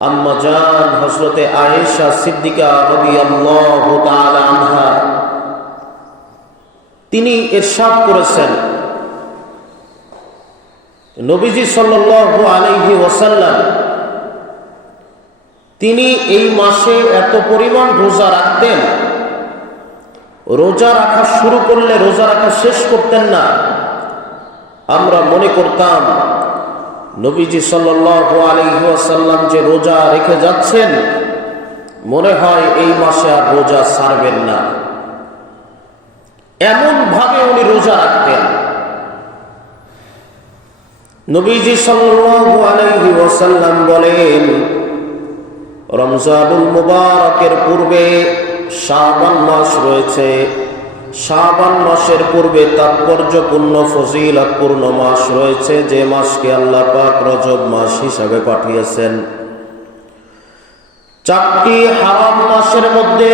আম্মা জান হযরতে আয়েশা সিদ্দিকা রাদিয়াল্লাহু তাআলা আনহা তিনি ইরশাদ করেছেন, নবীজি সাল্লাল্লাহু আলাইহি ওয়াসাল্লাম তিনি এই মাসে এত পরিমাণ রোজা রাখতেন, রোজা রাখা শুরু করলে রোজা রাখা শেষ করতেন না। আমরা মনে করতাম নবীজি সাল্লাল্লাহু আলাইহি ওয়াসাল্লাম যে রোজা রেখে যাচ্ছেন, মনে হয় এই মাসে আর রোজা ছাড়বেন না, এমন ভাবে উনি রোজা রাখতেন। নবীজি সাল্লাল্লাহু আলাইহি ওয়াসাল্লাম বলেন, রমজানুল মুবারকের পূর্বে শাবান মাস রয়েছে, শাবান মাসের পূর্বে তাৎপর্যপূর্ণ ফজিলতপূর্ণ মাস রয়েছে, যে মাসকে আল্লাহ পাক রজব মাস হিসাবে পাঠিয়েছেন। চারটি হারাম মাসের মধ্যে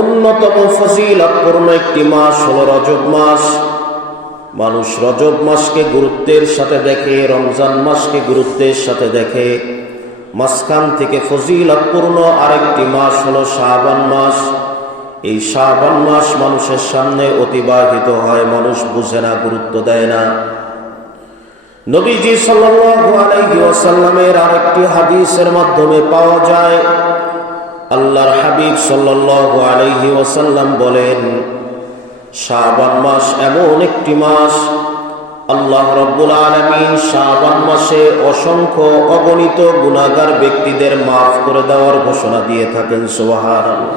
অন্যতম ফজিলতপূর্ণ একটি মাস হলো রজব মাস। মানুষ রজব মাসকে গুরুত্বের সাথে দেখে, রমজান মাসকে গুরুত্বের সাথে দেখে। মাঝখান থেকে ফজিলতপূর্ণ আরেকটি মাস হলো শাবান মাস। এই শাবান মাস মানুষের সামনে অতিবাহিত হয়, মানুষ বুঝে না, গুরুত্ব দেয় না। নবীজি সাল্লাল্লাহু আলাইহি ওয়াসাল্লামের আরেকটি হাদিসের মাধ্যমে পাওয়া যায়, আল্লাহর হাবিব সাল্লাল্লাহু আলাইহি ওয়াসাল্লাম বলেন, শাবান মাস এমন একটি মাস, আল্লাহ রাব্বুল আলামিন শাবান মাসে অসংখ্য অগণিত গুনাহগার ব্যক্তিদের মাফ করে দেওয়ার ঘোষণা দিয়ে থাকেন। সুবহানাল্লাহ।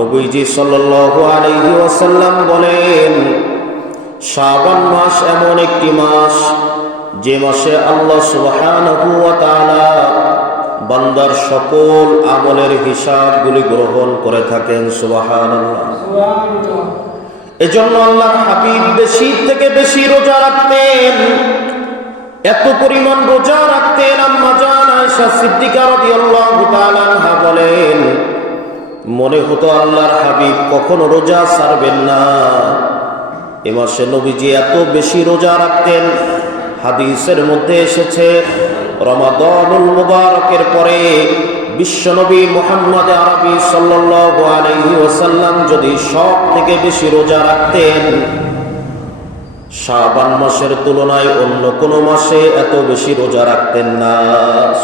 নবীজি সাল্লাল্লাহু আলাইহি ওয়াসাল্লাম বলেন, শাবান মাস এমন একটি মাস, যে মাসে আল্লাহ সুবহানাহু ওয়া তাআলা বান্দার সকল আমলের হিসাবগুলি গ্রহণ করে থাকেন। সুবহানাল্লাহ। এজন্য আল্লাহর হাবিব বেশি থেকে বেশি রোজা রাখতেন, এত পরিমাণ রোজা রাখতেন। আম্মা জান আয়েশা সিদ্দিকা রাদিয়াল্লাহু তাআলা আনহা বলেন, মনে হতো আল্লাহর হাবিব কখনো রোজা ছাড়বেন না। এ মাসে নবীজি এত বেশি রোজা রাখতেন, হাদিসের মধ্যে এসেছে রমাদানুল মুবারকের পরে বিশ্বনবী মুহাম্মদ আরবি সাল্লাল্লাহু আলাইহি ওয়াসাল্লাম যদি সব থেকে বেশি রোজা রাখতেন, শাবান মাসের তুলনায় অন্য কোন মাসে এত বেশি রোজা রাখতেন না।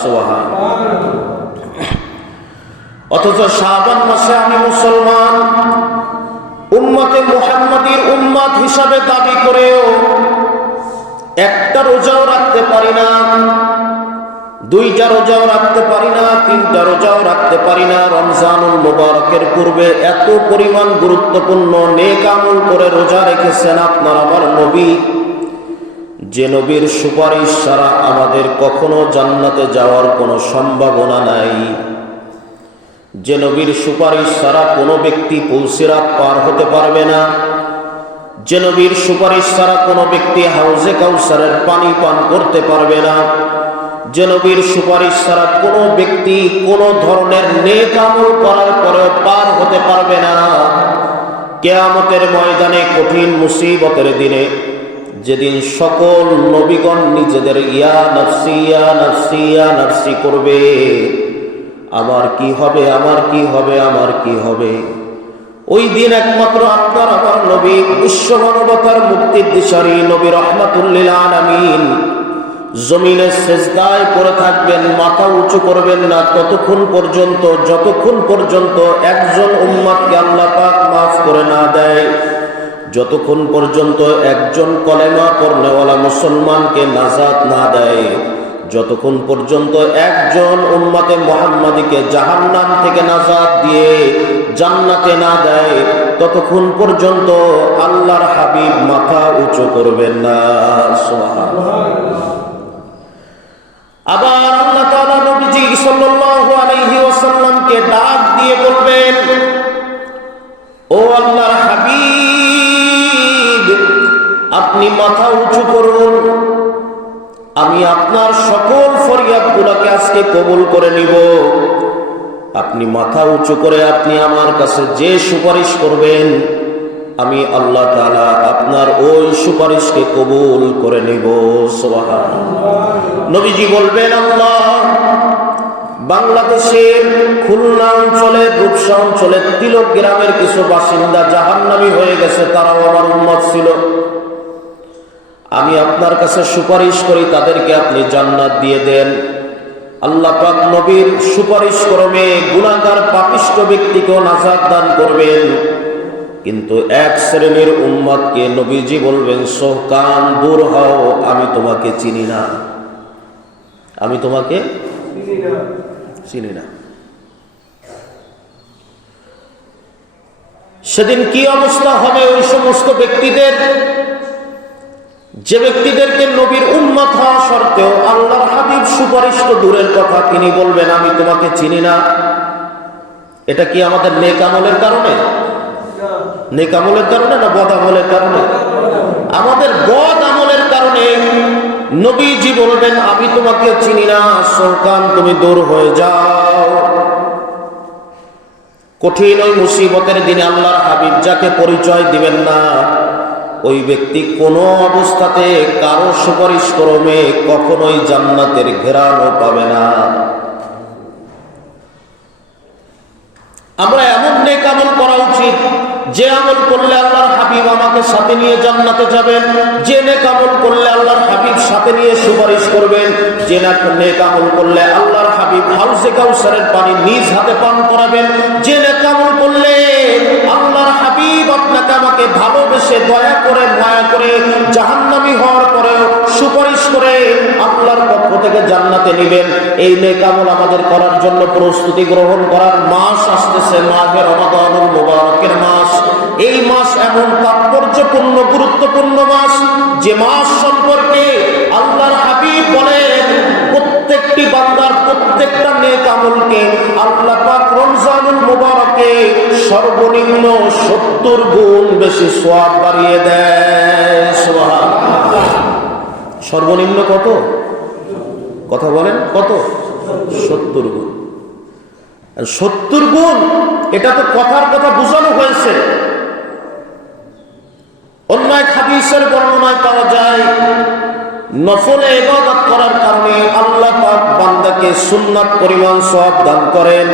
সুবহানাল্লাহ। অথচ শাবান মাসে আমি মুসলমান, উম্মতে মুহাম্মাদির উম্মত হিসাবে দাবি করেও একটা রোজাও রাখতে পারি না, দুইটা রোজাও রাখতে পারি না, তিনটা রোজাও রাখতে পারি না। রমজানুল মুবারকের পূর্বে এত পরিমাণ গুরুত্বপূর্ণ নেক আমল করে রোজা রেখেছেন আপনার আমার নবী, যে নবীর সুপারিশ ছাড়া আমাদের কখনো জান্নাতে যাওয়ার কোনো সম্ভাবনা নাই, যে নবীর সুপারিশ ছাড়া কোনো ব্যক্তি পুলসিরাত পার হতে পারবে না, যে নবীর সুপারিশ ছাড়া কোনো ব্যক্তি হাউজে কাউসারের পানি পান করতে পারবে না, যে নবীর সুপারিশ ছাড়া কোনো ব্যক্তি কোনো ধরনের নেক আমল করার পরেও পার হতে পারবে না। কিয়ামতের ময়দানে, কঠিন মুসিবতের দিনে, যেদিন সকল নবীগণ নিজেদের ইয়া নফসি ইয়া নফসি ইয়া নফসি করবে, আমার কি হবে, আমার কি হবে, আমার কি হবে, ওই দিন একমাত্র আপনার আমার নবী, বিশ্ব মানবতার মুক্তির দিশারি নবী রাহমাতুল লিল আলামিন জমিনে সেজদায় পড়ে থাকবেন, মাথা উঁচু করবেন না ততক্ষণ পর্যন্ত যতক্ষণ পর্যন্ত একজন উম্মতকে আল্লাহ পাক মাফ করে না দেয়, যতক্ষণ পর্যন্ত একজন কলেমা পড়নেওয়ালা মুসলমানকে নাজাত না দেয়, যতক্ষণ পর্যন্ত একজন উম্মতে মুহাম্মাদীকে জাহান্নাম থেকে নাজাত দিয়ে জান্নাতে না দেয়, ততক্ষণ পর্যন্ত আল্লাহর হাবিব মাথা উঁচু করবেন না। সুবহানাল্লাহ। আবার আল্লাহ তাআলা নবীজি সাল্লাল্লাহু আলাইহি ওয়াসাল্লামকে ডাক দিয়ে বলবেন, ও আল্লাহর হাবিব, আপনি মাথা উঁচু করুন, আমি আপনার সকল ফরিয়াদগুলোকে আজকে কবুল করে নিব। আপনি মাথা উঁচু করে আপনি আমার কাছে যে সুপারিশ করবেন, আমি আল্লাহ তাআলা আপনার ওই সুপারিশকে কবুল করে নিব। সুবহানাল্লাহ। নবীজি বলবেন, আল্লাহ বাংলাদেশের খুলনা অঞ্চলের রূপসা অঞ্চলের তিলক গ্রামের কিছু বাসিন্দা জাহান্নামী হয়ে গেছে, তারাও আমার উম্মত ছিল। আমি আপনার কাছে সুপারিশ করি তাদেরকে আপনি জান্নাত দিয়ে দেন। আল্লাহ পাক নবীর সুপারিশ ক্রমে গুনাহগার পাপিষ্ঠ ব্যক্তিকেও নাজাত দান করবেন। কিন্তু এক শ্রেণীর উম্মতকে নবীজি বলবেন, সোহকান দূর হও, আমি তোমাকে চিনি না, আমি তোমাকে চিনি না। সেদিন কি অবস্থা হবে ওই সমস্ত ব্যক্তিদের, যে ব্যক্তিদেরকে নবীর উম্মত হওয়া সত্ত্বেও আল্লাহর হাবিব সুপারিশ তো দূরের কথা, তিনি বলবেন আমি তোমাকে চিনি না। এটা কি আমাদের নেক আমলের কারণে? নেক আমলের কারণে না বদ আমলের কারণে? আমাদের বদ আমলের কারণে নবীজি বলবেন আমি তোমাকে চিনি না, সোহকান তুমি দূর হয়ে যাও। কঠিন ওই মুসিবতের দিনে আল্লাহর হাবিব যাকে পরিচয় দিবেন না, ওই ব্যক্তি কোনো অবস্থাতে কারো সুপারিশ ক্রমে কখনোই জান্নাতের ঘেরানো পাবে না। আমরা এমন নেক আমল করা উচিত যে আমল করলে আল্লাহর হাবিব আমাকে সাথে নিয়ে জান্নাতে যাবেন, যে নেক আমল করলে আল্লাহর হাবিব সাথে নিয়ে সুপারিশ করবেন, যে নেক আমল করলে আল্লাহর হাবিব হাউজে কাউসারের পানি নিজ হাতে পান করাবেন, যে নেক আমল করলে আল্লাহর হাবিব আপনাকে আমাকে ভালোবেসে দয়া করে মায়া করে জাহান্নামী হওয়ার পরেও সুপারিশ করে আল্লাহর পক্ষ থেকে জান্নাতে নেবেন। এই নেক আমল আমাদের করার জন্য প্রস্তুতি গ্রহণ করার মাস আসতেছে, মাহে রমাদানুল মুবারকের মাস। এই মাস এমন তাৎপর্যপূর্ণ গুরুত্বপূর্ণ মাস, যে মাস সম্পর্কে আল্লাহর হাবিব বলেন প্রত্যেকটি বান্দার প্রত্যেকটা নেক আমলকে আল্লাহ পাক রমজানুল মুবারকে সর্বনিম্ন 70 গুণ বেশি সওয়াব বাড়িয়ে দেয়। সুবহানাল্লাহ। সর্বনিম্ন কত? কথা বলেন কত? 70 গুণ। 70 গুণ, এটা তো কথার কথা বোঝানো হয়েছে। অন্য এক হাদিসের বর্ণনায় পাওয়া যায় নফলে ইবাদত করার কারণে আল্লাহ পাক বান্দাকে সুন্নাত পরিমাণ সওয়াব দান করেন।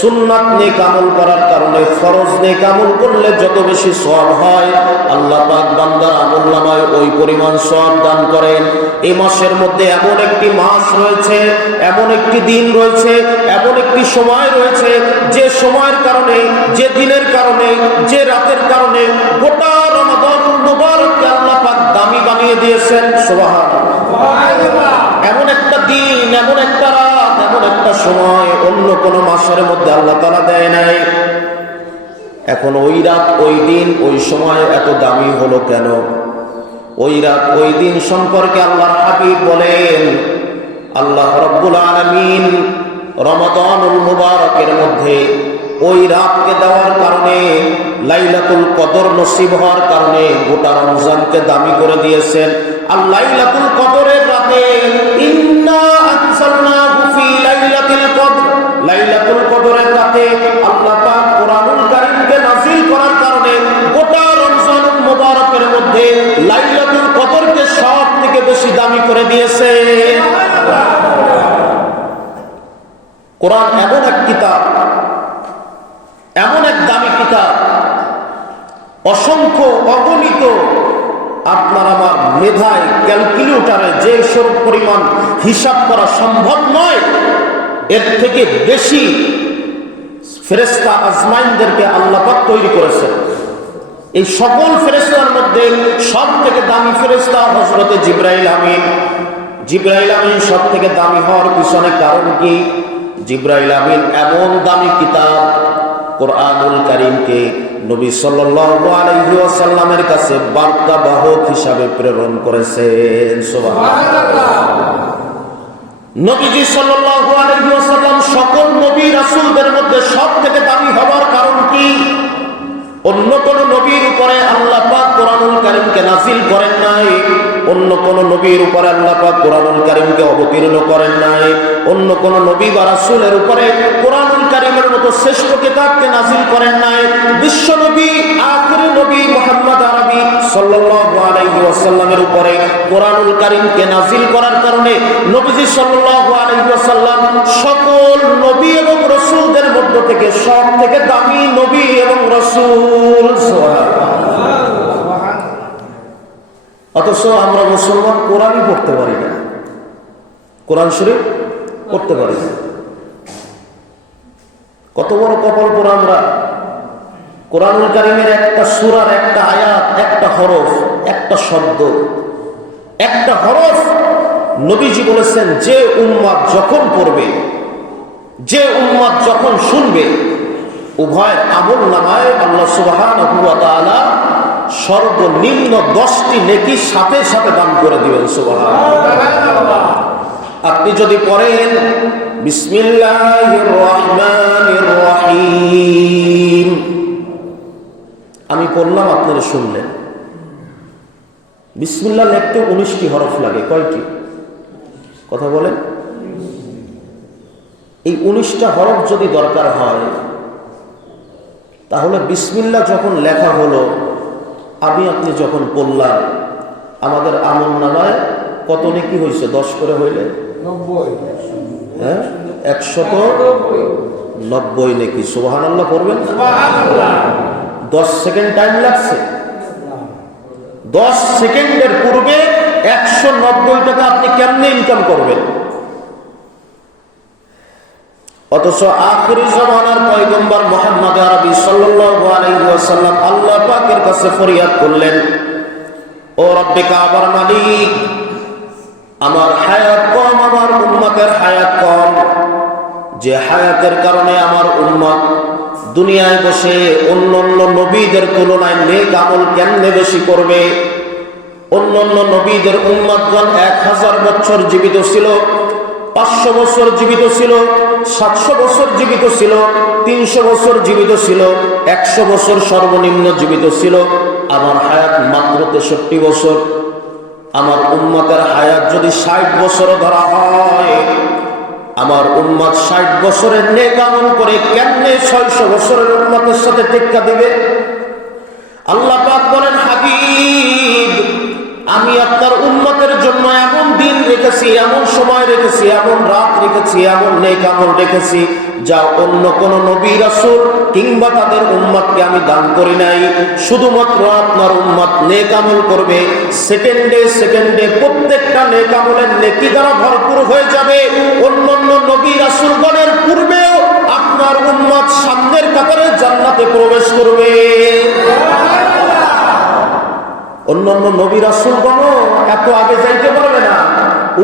সুন্নাত নেক আমল করার কারণে ফরজ নেক আমল করলে যত বেশি সওয়াব হয়, আল্লাহ পাক বান্দার আমলনামায় ওই পরিমাণ সওয়াব দান করেন। এই মাসের মধ্যে এমন একটি মাস রয়েছে, এমন একটি দিন রয়েছে, এমন একটি সময় রয়েছে, যে সময়ের কারণে, যে দিনের কারণে, যে রাতের কারণে গোটা রমাদানুল মুবারককে আল্লাহ পাক দামি বানিয়ে দিয়েছেন। সুবহানাল্লাহ। এমন একটা দিন, এমন একটা রাত, এমন একটা সময় অন্য কোন মাসের মধ্যে আল্লাহ তাআলা দেয় নাই। এখন ওই রাত, ওই দিন, ওই সময় এত দামি হলো কেন? ওই রাত, ওই দিন সম্পর্কে আল্লাহর হাবিব বলেন, আল্লাহ রাব্বুল আলামিন রমাদানুল মুবারকের মধ্যে ওই রাতকে দেওয়ার কারণে, লাইলাতুল কদর নসিব হওয়ার কারণে গোটা রমজানকে দামি করে দিয়েছেন। আর লাইলাতুল কদরের রাতে ইন্না আনজালনাহু ফি লাইলাতুল কদর, লাইলাতুল কদরের রাতে আল্লাহ পাক কোরআনুল কারীমকে নাযিল করার কারণে গোটা রমজানুল মুবারকের মধ্যে লাইলাতুল কদরকে সব থেকে বেশি দামি করে দিয়েছে। কোরআন এমন এক কিতাব, এমন এক দামি কিতাব, অসংখ্য অগণিত আপনার আমার মেধায় ক্যালকুলেটরে যে সব পরিমাণ হিসাব করা সম্ভব নয়, এর থেকে বেশি ফেরেশতা আজমাইনদেরকে আল্লাহ পাক তৈরি করেছেন। এই সকল ফেরেশতার মধ্যে সব থেকে দামি ফেরেশতা হযরত জিবরাইল আমিন। জিবরাইল আমিন সব থেকে দামি হওয়ার পিছনে কারণ কি? জিবরাইল আমিন এমন দামি কিতাব কোরআনুল কারীমকে নবী সাল্লাল্লাহু আলাইহি ওয়াসাল্লামের কাছে বার্তা বাহক হিসাবে প্রেরণ করেছেন। সুবহানাল্লাহ। নবীজি সাল্লাল্লাহু আলাইহি ওয়াসাল্লাম সকল নবী রাসূলদের মধ্যে সব থেকে দামি হওয়ার কারণ কি? অন্য কোন নবীর উপরে আল্লাহ পাক কোরআনুল কারীমকে নাযিল করেন নাই, অন্য কোন নবীর উপরে আল্লাহ পাক কোরআনুল কারীমকে অবতীর্ণ করেন নাই, অন্য কোন নবী বা রাসূলের উপরে কোরআনুল কারীমের মতো শ্রেষ্ঠ কিতাবকে নাযিল করেন নাই। বিশ্ব নবী, আখিরি নবী মুহাম্মদ আরবি সাল্লাল্লাহু আলাইহি ওয়াসাল্লামের উপরে কোরআনুল কারীমকে নাযিল করার কারণে নবীজি সাল্লাল্লাহু আলাইহি ওয়াসাল্লাম সকল আমরা মুসলমান কোরআনই পড়তে পারি না, কোরআন শরীফ পড়তে পারি না। কত বড় কপাল পোড়া আমরা! কোরআনুল কারীমের একটা সূরার একটা আয়াত, একটা হরফ, একটা শব্দ, একটা হরফ নবীজি বলেছেন যে উম্মাত যখন পড়বে, যে উম্মাত যখন শুনবে, উভয় আমল নামায় আল্লাহ সুবহানাহু ওয়া তাআলা সর্বনিম্ন 10টি নেকি সাথে সাথে দান করে দিবেন। সুবহানাল্লাহ। আপনি যদি পড়েন বিসমিল্লাহির রহমানির রহিম, আমি পড়লাম, আপনারা শুনলেন। বিসমিল্লাহ লিখতে 19টি হরফ লাগে। কয়টি? কথা বলেন। এই 19টা হরফ যদি দরকার হয়, তাহলে বিসমিল্লাহ যখন লেখা হলো, আমি আপনি যখন পড়লাম, আমাদের আমল নামায় কত নেকি হয়েছে? 10 করে হইলে 190 নেকি। সুবহানাল্লাহ পড়বেন। 10 সেকেন্ড টাইম লাগছে। 10 সেকেন্ডের পূর্বে 190 টাকা আপনি কেমনে ইনকাম করবেন? অথচ আখিরি জামানার পয়গম্বর মুহাম্মদ আরবি সাল্লাল্লাহু আলাইহি ওয়াসাল্লাম আল্লাহ পাকের কাছে ফরিয়াদ করলেন, ও রব্বে কাবার মালিক, আমার হায়াত কম, আমার উম্মতের হায়াত কম, যে হায়াতের কারণে আমার উম্মত দুনিয়ায় বসে অন্যান্য নবীদের তুলনায় নেক আমল কেমনে বেশি করবে? অন্যান্য নবীদের উম্মতগণ 1000 বছর জীবিত ছিল, 500 বছর জীবিত ছিল, 700 বছর জীবিত ছিল, 300 বছর জীবিত ছিল, 100 বছর সর্বনিম্ন জীবিত ছিল। আমার হায়াত মাত্র 63 বছর। আমার উম্মতের হায়াত যদি 60 বছর ধরা হয়, আমার উম্মত 60 বছরের নেক আমল করে কেমনে 600 বছরের উম্মতের সাথে টেক্কা দিবে? আল্লাহ পাক বলেন, হাবিব, আমি আপনার উম্মতের জন্য এমন দিন রেখেছি, এমন সময় রেখেছি, এমন রাত রেখেছি, এমন নেক আমল রেখেছি, যা অন্য কোন নবী রাসূল কিংবা তাদের উম্মতকে আমি দান করি নাই। শুধুমাত্র আপনার উম্মত নেক আমল করবে, সেকেন্ডে সেকেন্ডে প্রত্যেকটা নেক আমলের নেকি দ্বারা ভরপুর হয়ে যাবে। অন্যান্য নবী রাসূলগণের পূর্বেও আপনার উম্মত সামনের কাতারে জান্নাতে প্রবেশ করবে। অন্যান্য নবী রাসূলগণ এত আগে যাইতে পারবে না।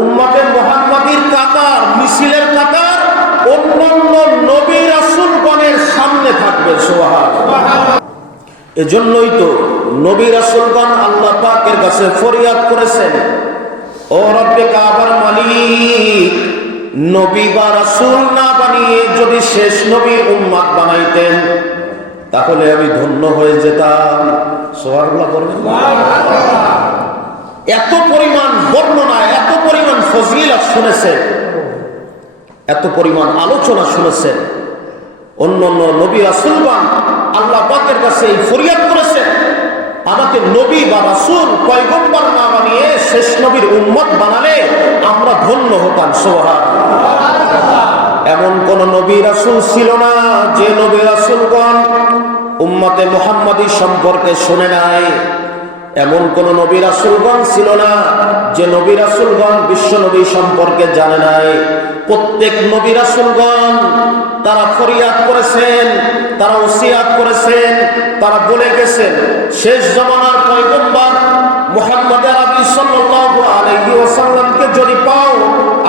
উম্মতে মুহাম্মাদীর কাতার, মিছিলের কাতার অন্যান্য নবী রাসূলগণের সামনে থাকবে। সুবহানাল্লাহ। এজন্যই তো নবী রাসূলগণ আল্লাহ পাকের কাছে ফরিয়াদ করেছেন, ও রব্বে কাবার মালিক, নবী বা রাসূল না বানিয়ে যদি শেষ নবী উম্মত বানাইতেন, তাহলে আমি ধন্য হয়ে যেতাম। সুবহানাল্লাহ বলবেন। এত পরিমাণ বর্ণনা, এত পরিমাণ ফজিলত শুনেছেন, এত পরিমাণ আলোচনা শুনেছেন। অন্যান্য নবী রাসূলগণ আল্লাহ পাকের কাছে এই ফরিয়াদ করেছেন, আমাকে নবী বা রাসূল পয়গম্বর না বানিয়ে শেষ নবীর উম্মত বানালে আমরা ধন্য হতাম। সুবহানাল্লাহ। এমন কোন নবী রাসূল ছিল না যে নবী রাসূলগণ উম্মতে মুহাম্মাদী সম্পর্কে শুনে নাই। এমন কোন নবী রাসূলগণ ছিল না যে নবী রাসূলগণ বিশ্ব নবী সম্পর্কে জানে নাই। প্রত্যেক নবী রাসূলগণ তারা ফরিয়াদ করেছেন, তারা ওসিয়াত করেছেন, তারা বলে গেছেন, শেষ জামানার পয়গম্বর মুহাম্মদ আরবি সাল্লাল্লাহু আলাইহি ওয়াসাল্লামকে যদি পাও,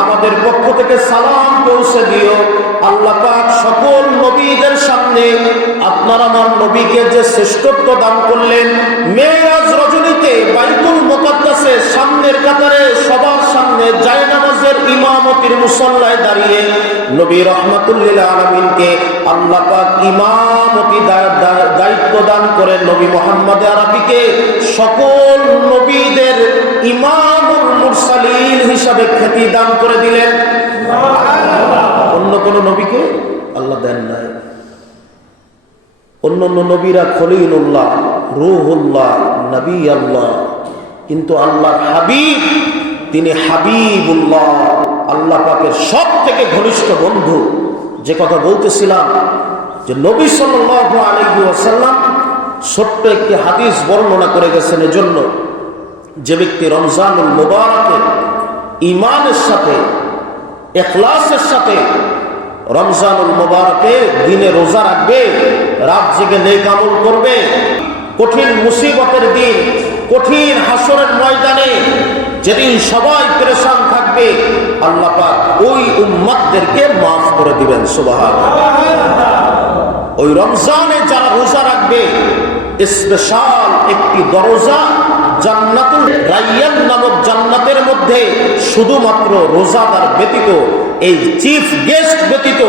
আমাদের পক্ষ থেকে সালাম পৌঁছে দিও। আল্লাহ পাক সকল নবীদের সামনে আপনার আমার নবীকে যে শ্রেষ্ঠত্ব দান করলেন, মেরাজ রজনীতে বাইতুল মুকাদ্দাসে সামনের কাতারে সবার সামনে জায়নামাজের ইমামতির মুসল্লায় দাঁড়িয়ে নবী রাহমাতুল লিল আলামিনকে আল্লাহ পাক ইমামতি দায়িত্ব দান করে নবী মুহাম্মদ আরবিকে সকল নবীদের ইমামুল মুরসালিন হিসাবে খ্যাতি দান করে দিলেন। অন্য কোন নবীকে আল্লাহ দেন নাই। অন্যান্য নবীরা খলিলুল্লাহ, রূহুল্লাহ, নবী আল্লাহ, কিন্তু আল্লাহর হাবিব তিনি হাবিবুল্লাহ, আল্লাহ পাকের সব থেকে ঘনিষ্ঠ বন্ধু। যে কথা বলতেছিলাম যে নবী সাল্লাল্লাহু আলাইহি ওয়াসাল্লাম ছোট্ট একটি হাদিস বর্ণনা করে গেছেন। এজন্য যে ব্যক্তি রমজানুল মুবারকে ঈমানের সাথে ইখলাসের সাথে রমজানুল মুবারকে দিনে রোজা রাখবে, রাত জেগে নেক আমল করবে, কঠিন মুসিবতের দিন, কঠিন হাসরের ময়দানে যেদিন সবাই পেরেশান থাকবে, আল্লাহ পাক ওই উম্মতদেরকে মাফ করে দিবেন। সুবহানাল্লাহ। ওই রমজানে যারা রোজা রাখবে, স্পেশাল একটি দরজা জান্নাতুল রায়্যান নামক জান্নাতের মধ্যে শুধুমাত্র রোজাদার ব্যতীত, এই চিফ গেস্ট ব্যতীত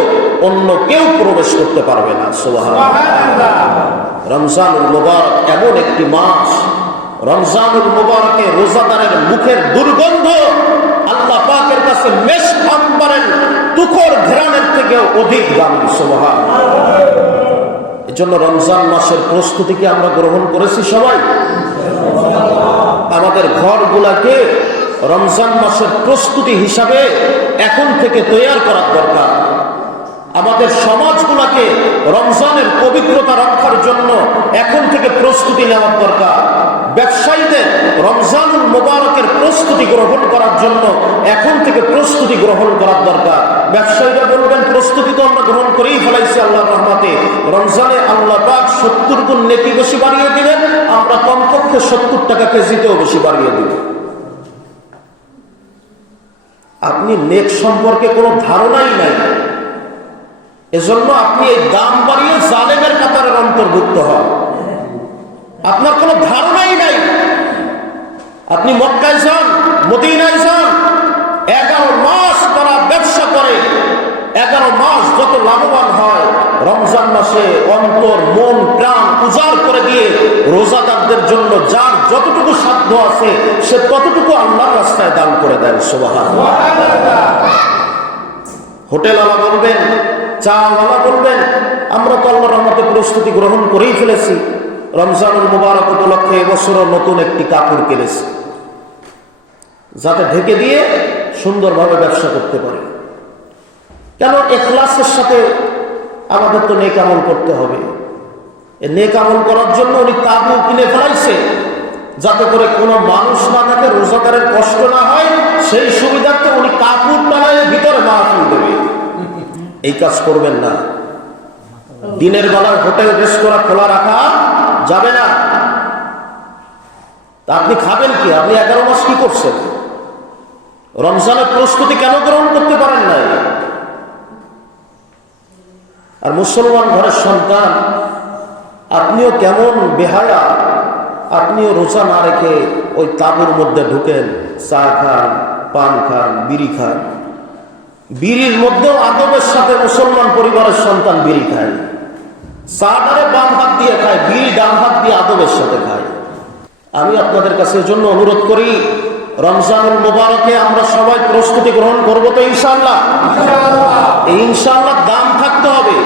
অন্য কেউ প্রবেশ করতে পারবে না। সুবহানাল্লাহ। রমজানুল মুবারক এমন একটি মাস, রমজানুল মুবারকে রোজাদারের মুখের দুর্গন্ধ আল্লাহ পাকের কাছে মেশ আম্বারের তুখর ঘ্রাণের থেকেও অধিক দামি। সুবহানাল্লাহ। এজন্য রমজান মাসের প্রস্তুতিকে আমরা গ্রহণ করেছি সবাই। আমাদের ঘরগুলাকে রমজান মাসের প্রস্তুতি হিসাবে এখন থেকে তৈরি করার দরকার। আমাদের সমাজগুলাকে রমজানের পবিত্রতা রক্ষার জন্য এখন থেকে প্রস্তুতি নেওয়ার দরকার। ব্যবসায়ীদের রমজানুল মুবারকের প্রস্তুতি গ্রহণ করার জন্য এখন থেকে প্রস্তুতি গ্রহণ করার দরকার। ব্যবসায়ীরা বলবেন প্রস্তুতি তো আমরা গ্রহণ করেই ফেলাইছি আল্লাহর রহমতে, রমজানে আল্লাহ পাক 70 গুণ নেকি বেশি বাড়িয়ে দিবেন, আমরা কমপক্ষে 70 টাকা কেজিতেও বেশি বাড়িয়ে দিব। আপনি নেক সম্পর্কে কোনো ধারণাই নাই, এজন্য আপনি এই দাম বাড়িয়ে জালেমের কাতারের অন্তর্ভুক্ত হন। আপনার কোনো ধারণাই নাই। আপনি মক্কায় যান, মদিনায় যান, 11 মাস তারা ব্যবসা করে, 11 মাস যত লাভবান হয়, রমজান মাসে অন্তর মন প্রাণ উজাড় করে দিয়ে রোজাদারদের জন্য যার যতটুকু সাধ্য আছে সে ততটুকু আল্লাহর রাস্তায় দান করে দেন। সুবহানাল্লাহ। হোটেলওয়ালা বলবেন, চাওয়ালা বলবেন, আমরা তো আল্লাহর রহমতে প্রস্তুতি গ্রহণ করেই ফেলেছি, রমজানুল মুবারক উপলক্ষে এবছরও নতুন একটি কাপড় কিনেছি যাতে ঢেকে দিয়ে সুন্দরভাবে ব্যবসা করতে পারি। কেন? ইখলাসের সাথে আমাদের তো নেক আমল করতে হবে। এই নেক আমল করার জন্য উনি তাবু কিনে ফেলাইছে যাতে করে কোনো মানুষ না থাকে, রোজাদারের কষ্ট না হয়, সেই সুবিধার্থে উনি কাপড় টানায় ভিতরে মাহফিল দেবে। এই কাজ করবেন না। দিনের বেলায় হোটেল রেস্তোরাঁ খোলা রাখা যাবে না। তা আপনি খাবেন কি? আপনি 11 মাস কি করছেন? রমজানের প্রস্তুতি কেন গ্রহণ করতে পারেন নাই? আর মুসলমান ঘরের সন্তান, আপনিও কেমন বেহায়া, আপনিও রোজা না রেখে ওই তাঁবুর মধ্যে ঢুকেন, চা খান, পান খান, বিড়ি খান। বিড়ির মধ্যেও আদবের সাথে মুসলমান পরিবারের সন্তান বিড়ি খায়। চাটারে বাম হাত দিয়ে খায়, বিড়ি ডান হাত দিয়ে আদবের সাথে খায়। আমি আপনাদের কাছে জন্য অনুরোধ করি, রমজানুল মুবারকে আমরা সবাই প্রস্তুতি গ্রহণ করবো তো ইনশাআল্লাহ। এই ইনশাআল্লাহ দাম থাকতে হবে।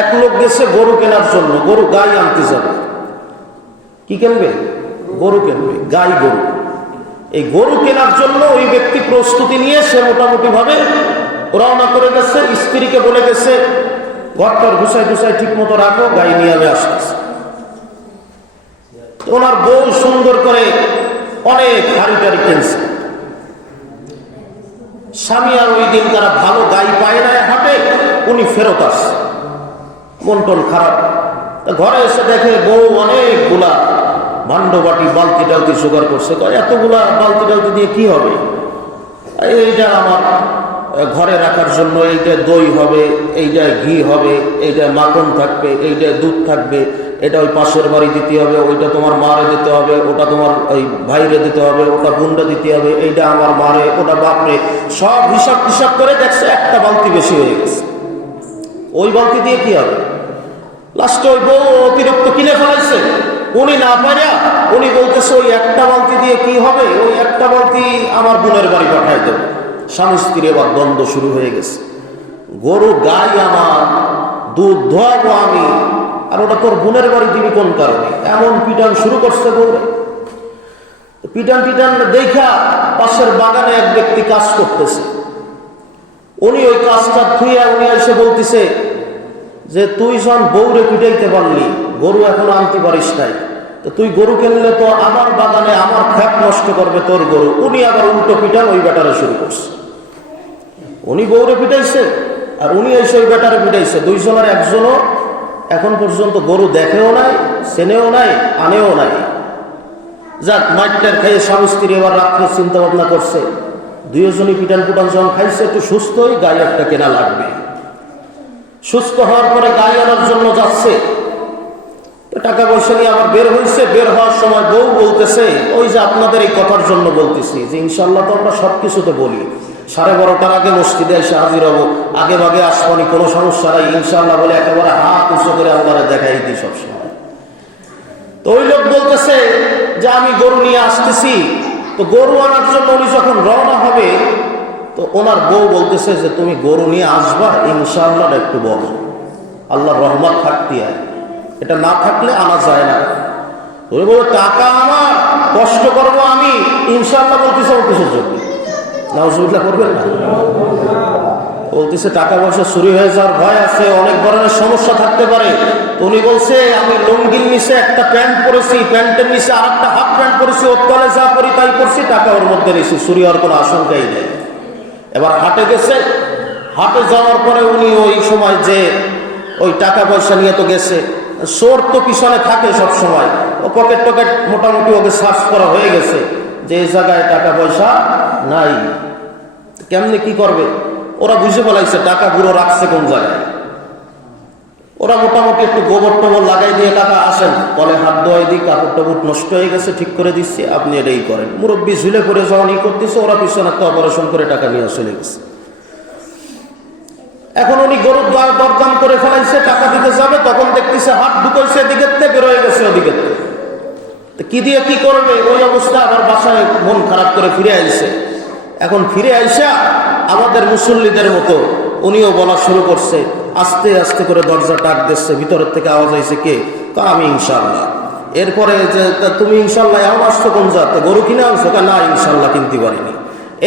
এক লোক গেছে গরু কেনার জন্য, গরু গাই আনতে যাবে। কি কিনবে? গরু কিনবে, গাই গরু। এই গরু কেনার জন্য ওই ব্যক্তি প্রস্তুতি নিয়ে সে মোটামুটি ভাবে রওনা করে গেছে। স্ত্রীকে বলে গেছে ঘরটার গুছাই গুছাই ঠিক মতো রাখো, গাই নিয়ে আমি আসতেছি। ওনার বউ সুন্দর করে অনেক হাড়ি টাড়ি কিনছে। স্বামী আর ওই দিন তারা ভালো গাই পায় না হাটে, উনি ফেরত আসছে, মন টন খারাপ। ঘরে এসে দেখে বউ অনেকগুলা ভান্ড বাটি বালতি টালতি জোগাড় করছে। এতগুলা বালতি টালতি দিয়ে কি হবে? এইটা আমার ঘরে রাখার জন্য, এইটা দই হবে, এইটায় ঘি হবে, এইটায় মাখন থাকবে, এইটায় দুধ থাকবে, এটা ওই পাশের বাড়ি দিতে হবে, ওইটা তোমার মারে দিতে হবে, ওটা তোমার ওই ভাইরে দিতে হবে, ওটা বোনটা দিতে হবে, এইটা আমার মারে, ওটা বাপরে। সব হিসাব টিসাব করে দেখছে একটা বালতি বেশি হয়ে গেছে। ওই বালতি দিয়ে কি হবে? লাস্টে ওই বউ অতিরিক্ত কিনে ফেলাইছে। উনি না পারে, উনি বলতেছে ওই একটা বালতি দিয়ে কি হবে, ওই একটা বালতি আমার বোনের বাড়ি পাঠাই দেবে। স্বামী স্ত্রী এবার দ্বন্দ্ব শুরু হয়ে গেছে। গরু গাই আমার, দুধ ধোয়াবো আমি, আর ওটা তোর বোনের বাড়ি দিবি কোন কারণে? এমন পিটান শুরু করছে বউরে। পিটান টিটান দেখা পাশের বাগানে এক ব্যক্তি কাজ করতেছে। উনি ওই কাজটা ধুইয়া উনি এসে বলতেছে যে তুই যখন বউরে পিটাইতে পারলি, গরু এখনো আনতে পারিস নাই, তো তুই গরু কিনলে তো আমার বাগানে আমার খ্যাপ নষ্ট করবে তোর গরু। উনি আবার উল্টো পিটান ওই বেটারে শুরু করছে। উনি বউরে পিটাইছে আর উনি এসে ওই বেটারে পিটাইছে। দুইজনের একজনও এখন পর্যন্ত গরু দেখেও নাই, চেনেও নাই, আনেও নাই। যাক, মাইটার খাইয়ে স্বামী স্ত্রী এবার রাত্রে চিন্তা ভাবনা করছে, দুইজনই পিটান পুটান যখন খাইছে একটু সুস্থ হই, গায়ে একটা কেনা লাগবে। সুস্থ হওয়ার পরে গায়ে আনার জন্য যাচ্ছে, তো টাকা পয়সা নিয়ে আবার বের হয়েছে। বের হওয়ার সময় বউ বলতেছে, ওই যে আপনাদের এই কথার জন্য বলতেছি যে ইনশাল্লাহ তো আমরা সব কিছুতে বলি, 12:30টার আগে মসজিদে এসে হাজির হবো, আগে ভাগে আসবানি, কোনো সমস্যা নাই ইনশাল্লাহ বলে একেবারে হাত উঁচু করে আল্লাহরে দেখাই দিই সবসময়। তো ওই লোক বলতেছে যে আমি গরু নিয়ে আসতেছি। তো গরু আনার জন্য উনি যখন রওনা হবে, তো ওনার বউ বলতেছে যে তুমি গরু নিয়ে আসবা ইনশাআল্লাহ একটু বলো, আল্লাহর রহমত থাকতে হয়, এটা না থাকলে আনা যায় না। ওই বলে টাকা আমার, কষ্ট করবো আমি, ইনশাআল্লাহ বলতেছে ও কিসের জন্য? নাউজুবিল্লাহ করবেন না? বলতেছে টাকা পয়সা চুরি হয়ে যাওয়ার ভয় আছে, অনেক ধরনের সমস্যা থাকতে পারে। তো উনি বলছে আমি লুঙ্গির নিচে একটা প্যান্ট পরেছি, প্যান্টের নিচে আর একটা হাফ প্যান্ট পরেছি, ওর তলে যা করি তাই করছি, টাকা ওর মধ্যে নিয়েছি, চুরি হওয়ার কোনো আশঙ্কাই নেই। এবার হাটে গেছে, হাটে যাওয়ার পরে উনি ওই সময় যে ওই টাকা পয়সা নিয়ে তো গেছে, চোর তো পিছনে থাকে সব সময়, ও পকেট টকেট মোটামুটি ওকে সার্চ করা হয়ে গেছে যে এই জায়গায় টাকা পয়সা নাই। কেমনে কি করবে? ওরা বুঝে বলাইছে টাকা গুলো রাখছে কোন জায়গায়। ওরা মোটামুটি একটু গোবর টোবর লাগাই দিয়ে, টাকা আসেন, কলে হাত ধোয়াই দিই, কাপড় টাপড় নষ্ট হয়ে গেছে, ঠিক করে দিচ্ছি, আপনি এটাই করেন। মুরব্বী ঝুলে করে যখন ই করতেছে, ওরা পিছনে একটা অপারেশন করে টাকা নিয়ে চলে গেছে। এখন উনি গরুর দরদাম করে ফেলাইছে, টাকা দিতে যাবে, তখন দেখতেছে হাত ঢুকাইছে এদিকে, বেরোয় গেছে ওদিকে। কি দিয়ে কি করবে ওই অবস্থা, আবার বাসায় মন খারাপ করে ফিরে আইছে। এখন ফিরে আইসা আমাদের মুসল্লিদের মতো উনিও বলা শুরু করছে, আস্তে আস্তে করে দরজা টাক দিচ্ছে, ভিতরের থেকে আওয়াজ আইছে, কে? তা আমি ইনশাল্লাহ। এরপরে যে তুমি ইনশাল্লাহ এমন আসছো কোন জাত, গরু কিনে আনছো? না ইনশাল্লাহ কিনতে পারিনি।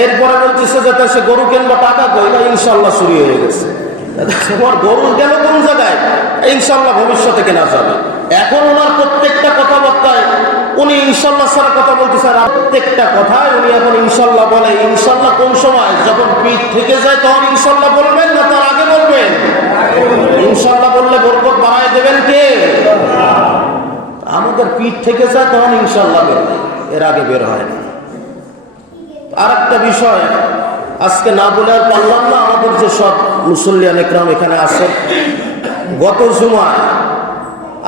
এরপরে বলতেছে যে সে গরু কিনবো, টাকা কই? না ইনশাল্লাহ চুরি হয়ে গেছে। তোমার গরু গেল কোন জায়গায়? ইনশাল্লাহ ভবিষ্যতে কেনা যাবে। এখন ওনার প্রত্যেকটা কথাবার্তায় উনি ইনশাল্লাহ ছাড়া কথা বলতেছে, আর প্রত্যেকটা কথায় উনি এখন ইনশাল্লাহ বলে। ইনশাল্লাহ কোন সময়? যখন পিঠ থেকে যায় তখন ইনশাল্লাহ বলবেন, না তার আগে বলবেন? ইনশাল্লাহ বললে বরকত বাড়ায় দেবেন কে? আমাদের পিঠ থেকে যায় তখন ইনশাল্লাহ বের হয়, এর আগে বের হয় না। আর একটা বিষয় আজকে না বলে আর পারলাম না, আমাদের যে সব মুসল্লিয়ান একরাম এখানে আছে, গত জুমায়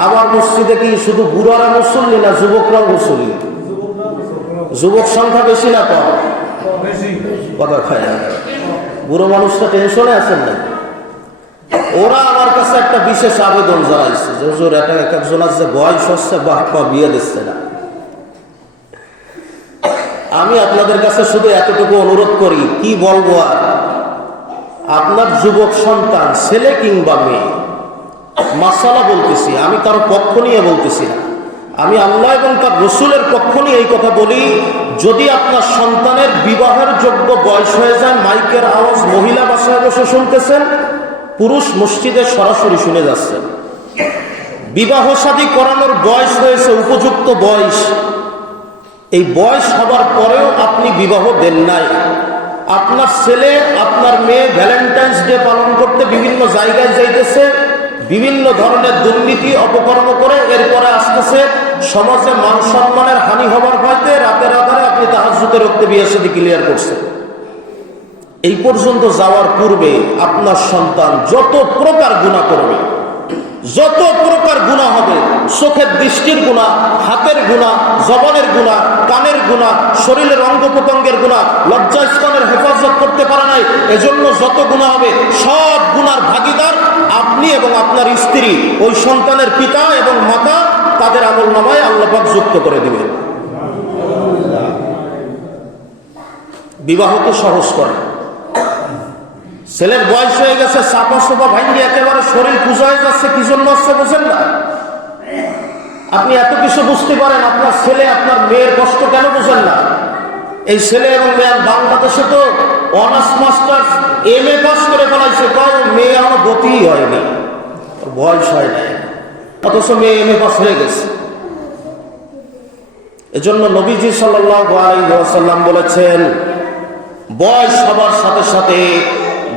আমার মসজিদে কি শুধু বুড়ারা মুসল্লি না যুবকরাও মুসল্লি? যুবক সংখ্যা বেশি না কম? কথা খায় না, বুড়ো মানুষটা টেনশনে আছেন না। ওরা আমার কাছে একটা বিশেষ আবেদন জানাইছে যে হুজুর, এটা এক একজন আছে বয়স হচ্ছে, বাপ্পা বিয়ে দিচ্ছে না। আমি আপনাদের কাছে শুধু এতটুকু অনুরোধ করি, কি বলবো আর, আপনার যুবক সন্তান ছেলে কিংবা মেয়ে, মাসালা বলতেছি, আমি কারো পক্ষ নিয়ে বলতেছি না, আমি আল্লাহ এবং তার রসুলের পক্ষ নিয়ে এই কথা বলি, যদি আপনার সন্তানের বিবাহের যোগ্য বয়স হয়ে যায়, মাইকের আওয়াজ মহিলা বাসায় বসে শুনতেছেন, পুরুষ মসজিদে সরাসরি শুনে যাচ্ছেন, বিবাহ শাদী করানোর বয়স হয়েছে, উপযুক্ত বয়স, এই বয়স হবার পরেও আপনি বিবাহ দেন নাই, আপনার ছেলে আপনার মেয়ে ভ্যালেন্টাইন্স ডে পালন করতে বিভিন্ন জায়গায় যাইতেছে, বিভিন্ন ধরনের দুর্নীতি অপকর্ম করে, এরপরে আসতেছে সমাজে মান সম্মানের হানি হবার ভয়তে রাতের আধারে আপনি তাহাজ্জুদের রক্তে বিয়ে শাদী ক্লিয়ার করছেন। এই পর্যন্ত যাওয়ার পূর্বে আপনার সন্তান যত প্রকার গুনাহ করবে, যত প্রকার গুনাহ হবে, চোখের দৃষ্টির গুনাহ, হাতের গুনাহ, জবানের গুনাহ, কানের গুনাহ, শরীরের অঙ্গ প্রত্যঙ্গের গুনাহ, লজ্জাস্থানের হেফাজত করতে পারে নাই, এজন্য যত গুনাহ হবে সব গুনার ভাগীদার আপনি এবং আপনার স্ত্রী, ওই সন্তানের পিতা এবং মাতা, তাদের আমলনামায় আল্লাহ পাক যুক্ত করে দিবেন। বিবাহকে সহজ করে। ছেলের বয়স হয়ে গেছে, চাপা সোপা ভাঙ্গি একেবারে শরীর পূজা হয়ে যাচ্ছে, কি জন্য আসছে বোঝেন না? আপনি এত কিছু বুঝতে পারেন, আপনার ছেলে আপনার মেয়ের কষ্ট কেন বোঝেন না? এই ছেলে এবং মেয়ে বাংলাদেশে তো অনার্স মাস্টার্স MA পাস করে ফেলাইছে, কারণ মেয়ে আমার গতিই হয়নি, বয়স হয় না, অথচ মেয়ে MA পাস হয়ে গেছে। এজন্য নবীজি সাল্লাল্লাহু আলাইহি ওয়াসাল্লাম বলেছেন, বয়স হবার সাথে সাথে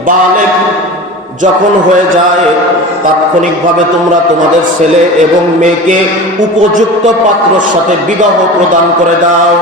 বালেগ যখন হয়ে যায় তাৎক্ষণিকভাবে তোমরা তোমাদের ছেলে এবং মেয়েকে উপযুক্ত পাত্রের সাথে বিবাহ প্রদান করে দাও।